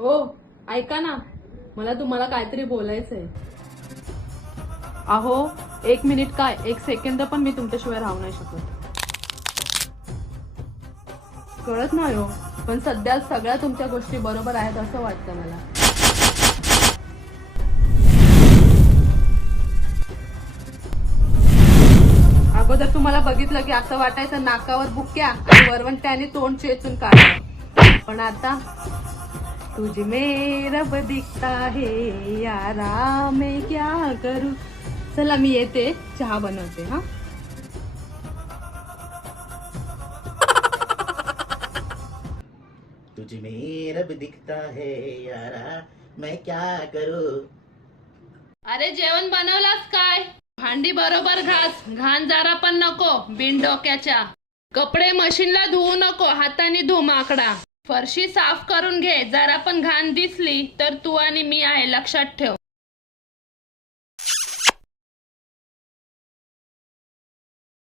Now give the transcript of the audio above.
ओ ऐका ना. मला तुम्हाला काहीतरी बोलायचंय. अहो एक मिनिट काय? एक सेकंद पण मी तुमच्याशिवाय राहू नाही शकत. कळत नाही हो पण सध्या सगळ्या तुमच्या गोष्टी बरोबर आहेत असं वाटतं मला. अगोदर तुम्हाला बघितलं की असं वाटायचं नाकावर बुक्या आणि वरवंट्याने तोंड चेचून काढ पण आता तुझ में रब दिखता है यारा मैं क्या करू? चला मी येते. चहा बनवते हा? तुझ में रब दिखता है यारा मैं क्या करूं? अरे जेवण बनवलास काय? भांडी बरोबर घास घाण जरा पण नको बिन डोक्याच्या. कपडे मशीनला धुवू नको हाताने धु माकडा. फरशी साफ करून घे. जरा पण घाण दिसली तर तू आणि मी आहे लक्षात ठेव.